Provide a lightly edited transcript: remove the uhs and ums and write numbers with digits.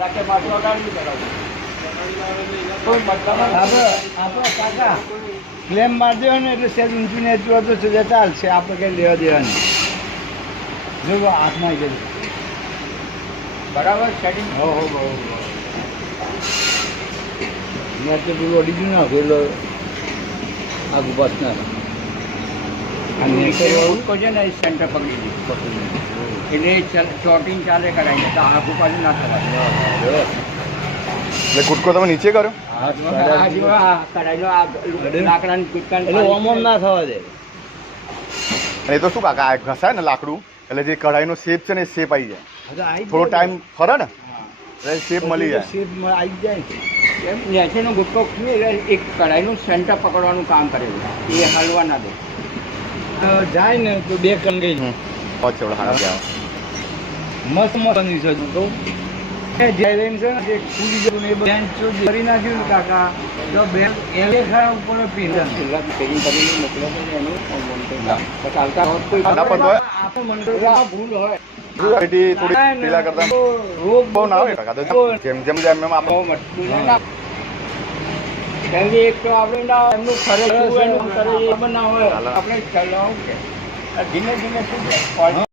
કાકા ક્લેમ મારી દેવાનો એટલે સેજ ઊંચું નેચું હતું તો ચાલશે, આપણે કઈ લેવા દેવાની. જો હાથમાં આવી ગયું બરાબર સેટિંગ. હો મેં તો પેલું અડીજું ના પેલો આગુ બસ ના છે ને સેન્ટર પકડી દીધું એટલે ચોટિંગ ચાલે કરાય તો આગુ પાછું ના થવાય. એટલે કૂદકો તમે નીચે કર્યો? લાકડાની કૂદકા એટલે ઓમોમ ના થવા દે. અને એ તો શું કાકા ઘસાય ને લાકડું એટલે જે કઢાઈનો શેપ છે ને એ શેપ આવી જાય. થોડો ટાઈમ ફરે ને એટલે શેપ મળી જાય. શેપ આવી જાય એમ નેચેનો ગુટકો ખુલે એટલે એક કઢાઈનું સેન્ટર પકડવાનું કામ કરેલું, એ હલવા ના દે. જાય ને તો બે કણ ગઈ बहुत चौड़ा खाना क्या મસ્ત બની છે કહું જયલેન છે ને ખુલી જવું એ બેન કરી નાખ્યું ને કાકા તો બેન એને ખરા ઉપર પીધા પેકિંગ કરીને મોકલે છે એનું ચાલતા હોત કોઈ આપણે મંડળ ભૂલ હોય થોડી પેલા કરતા રોગ બહુ ના હોય કાકા તો જેમ જેમ જેમ એમ આપણે કેમ કે એક તો આપણે ના એમનું ખરેખર એનું કરે એ ના હોય આપણે ચલાવું કે ધીમે ધીમે શું